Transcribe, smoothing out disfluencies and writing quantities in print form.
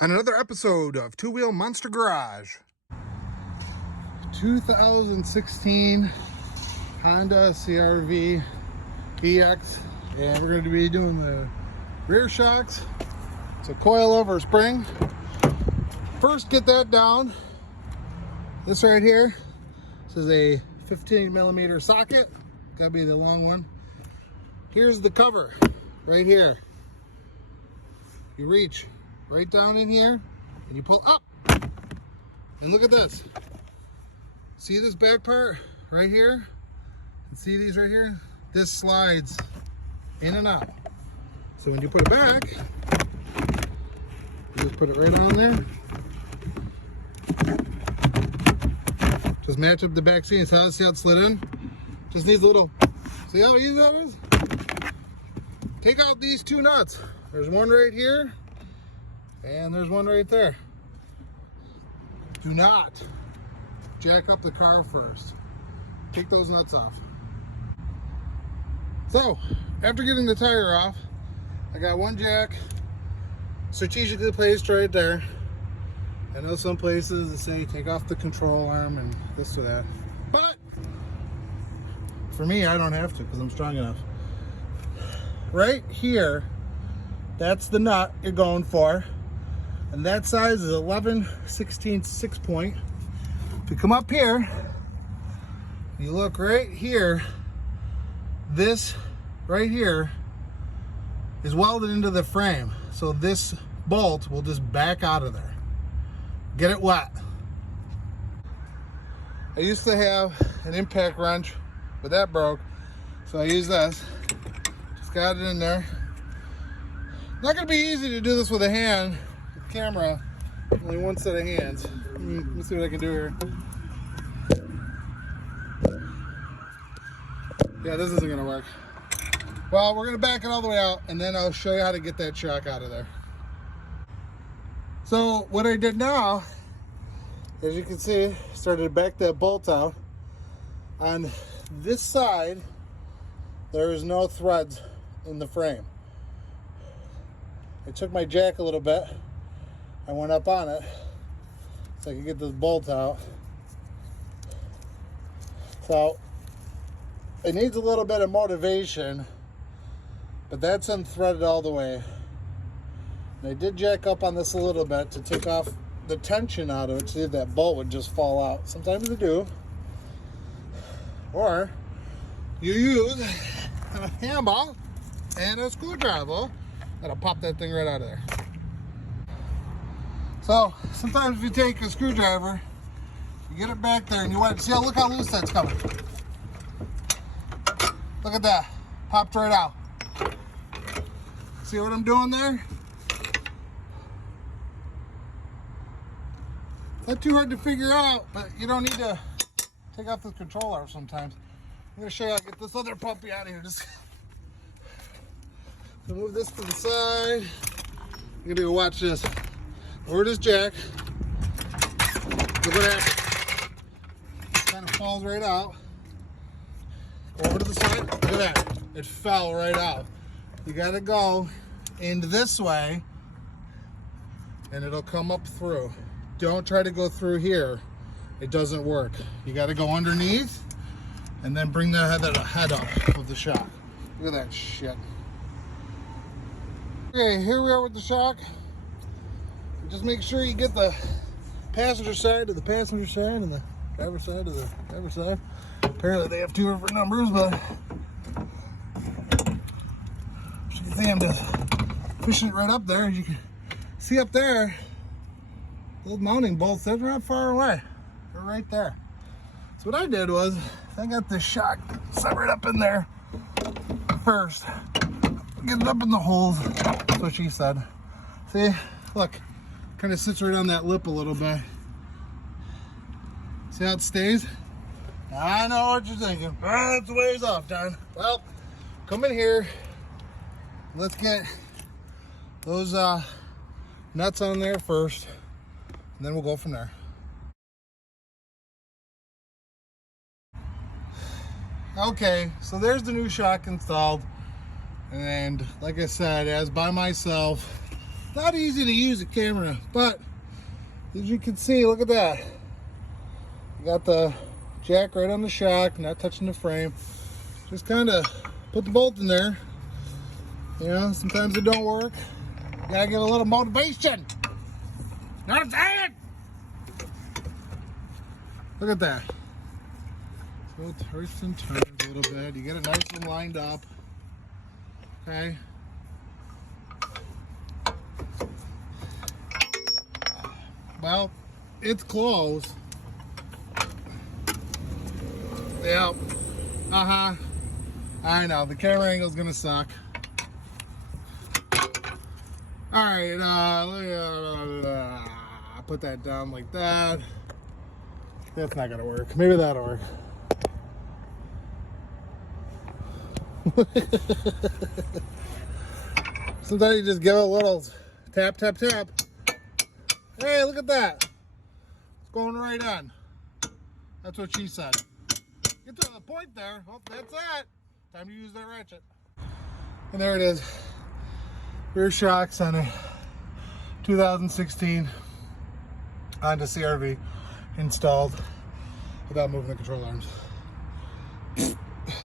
On another episode of Two Wheel Monster Garage. 2016 Honda CRV EX, and we're going to be doing the rear shocks. It's a coil over spring. First, get that down. This right here, this is a 15 millimeter socket. Gotta be the long one. Here's the cover right here. You reach right down in here and you pull up, and look at this. See this back part right here, and see these right here? This slides in and out. So when you put it back, you just put it right on there. Just match up the back seat. See how it slid in? Just needs a little, see how easy that is? Take out these two nuts. There's one right here and there's one right there. Do not jack up the car first. Take those nuts off. So, after getting the tire off, I got one jack strategically placed right there. I know some places that say take off the control arm and this or that, but for me, I don't have to because I'm strong enough. Right here, that's the nut you're going for, and that size is 11/16 6 point. If you come up here, you look right here, this right here is welded into the frame, so this bolt will just back out of there. Get it wet. I used to have an impact wrench, but that broke, so I use this. Just got it in there. Not gonna be easy to do this with a hand. With camera, only one set of hands. Let me see what I can do here. Yeah, this isn't gonna work. Well, we're gonna back it all the way out, and then I'll show you how to get that shock out of there. So what I did now, as you can see, started to back that bolt out. On this side, there is no threads in the frame. I took my jack a little bit. I went up on it so I could get this bolt out. So it needs a little bit of motivation, but that's unthreaded all the way. And I did jack up on this a little bit to take off the tension out of it, so that bolt would just fall out. Sometimes they do. Or you use a hammer and a screwdriver that'll pop that thing right out of there. So sometimes if you take a screwdriver, you get it back there and you want to see how, look how loose that's coming. Look at that, popped right out. See what I'm doing there? Not too hard to figure out, but you don't need to take off the controller sometimes. I'm gonna show you how to get this other puppy out of here. Just move this to the side. You're gonna go watch this. Lower this jack. Look what happens. Kind of falls right out. Over to the side. Look at that. It fell right out. You gotta go in this way, and it'll come up through. Don't try to go through here. It doesn't work. You got to go underneath and then bring the head up of the shock. Look at that shit. Okay, here we are with the shock. Just make sure you get the passenger side to the passenger side and the driver's side to the driver's side. Apparently they have two different numbers, but you can see I'm just pushing it right up there. As you can see up there, those mounting bolts, they're not far away. They're right there. So what I did was, I got this shock set right up in there first. Get it up in the holes. That's what she said. See, look, kind of sits right on that lip a little bit. See how it stays? I know what you're thinking. Oh, it's a ways off, Don. Well, come in here. Let's get those nuts on there first. And then we'll go from there. Okay, so there's the new shock installed. And like I said, as by myself, Not easy to use a camera, but as you can see, look at that. You got the jack right on the shock, not touching the frame. Just kind of put the bolt in there. You know, sometimes it don't work. You gotta get a little motivation. Know what I'm saying? Look at that. So it twists and turns a little bit. You get it nice and lined up. Okay. Well, it's closed. Yep. Uh-huh. I know, the camera angle's gonna suck. Alright, put that down like that. That's not gonna work. Maybe that'll work. Sometimes you just give it a little tap, tap, tap. Hey, look at that. It's going right on. That's what she said. Get to the point there. Oh, that's it. Time to use that ratchet. And there it is. Rear shocks on a 2016 Honda CRV installed without moving the control arms.